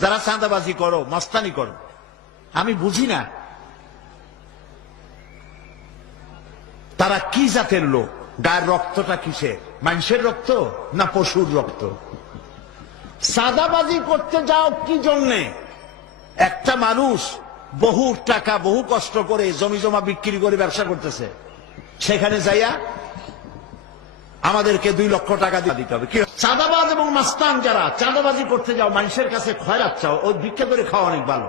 যারা চাঁদাবাজি করো, মস্তানি করো, আমি বুঝি না তারা কি জাতের লোক, গায়ের রক্তটা কিসের, মানুষের রক্ত না পশুর রক্ত? চাঁদাবাজি করতে যাও কি জন্যে? একটা মানুষ বহু টাকা বহু কষ্ট করে জমি জমা বিক্রি করে ব্যবসা করতেছে, সেখানে যাইয়া আমাদেরকে 2 লক্ষ টাকা দিতে হবে। চাঁদাবাজ এবং মাস্তান যারা চাঁদাবাজি করতে যাও, মানুষের কাছে খয়রাত চাও, ওই ভিক্ষা করে খাওয়া অনেক ভালো।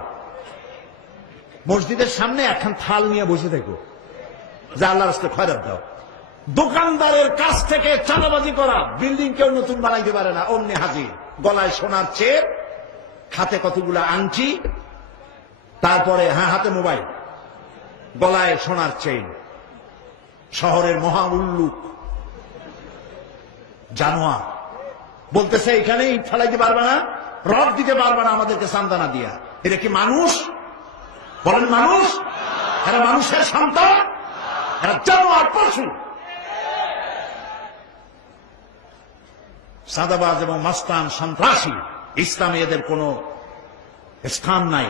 মসজিদের সামনে একখান থাল নিয়ে বসে থাকো, যা আল্লাহর রাস্তায় খয়রাত দাও। দোকানদারের কাছ থেকে চাঁদাবাজি করা, বিল্ডিং কেউ নতুন বানাইতে পারে না, অমনি হাজির। গলায় সোনার চেন, হাতে কতগুলা আংটি, তারপরে হাতে মোবাইল, গলায় সোনার চেন, শহরের মহা উল্লুক জানোয়ার। বলতেছে এখানে ইট ফেলাইতে পারবে না, রড দিতে পারবে না আমাদেরকে সান্দানা দিয়া। এটা কি মানুষ? বলেন মানুষ? এরা মানুষের সন্তান? এরা জানোয়ার, পশু। চাঁদাবাজ এবং মাস্তান সন্ত্রাসী, ইসলামে এদের কোন স্থান নাই।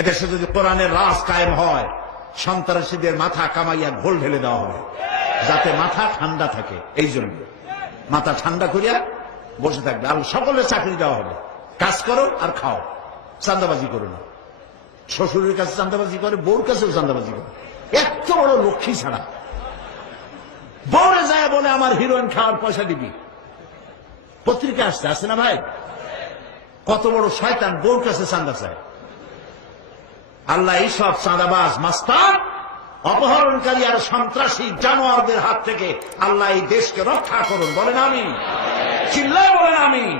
এদেশে যদি কোরআনের রাজ কায়েম হয়, সন্ত্রাসীদের মাথা কামাইয়া ঘোল ঢেলে দেওয়া হবে, যাতে মাথা ঠান্ডা থাকে। এই জন্য মাথা ঠান্ডা করিয়া বসে থাকবে। আর সকলের চাকরি দেওয়া হবে, কাজ করো আর খাও, চাঁদাবাজি করো না। শ্বশুরের কাছে চাঁদাবাজি করে, বউর কাছেও চাঁদাবাজি করে। এত বড় লক্ষ্মী ছাড়া বউরে যায় বলে আমার হিরোইন খাওয়ার পয়সা দিবি। পত্রিকা আসছে না ভাই? কত বড় শয়তান, বউর কাছে চাঁদা চায়। আল্লাহ এইসব চাঁদাবাজ, মাস্তান, অপহরণকারী আর সন্ত্রাসী জানোয়ারদের হাত থেকে আল্লাহ এই দেশকে রক্ষা করুন। বলেন আমিন। চিল্লায় বলেন আমিন।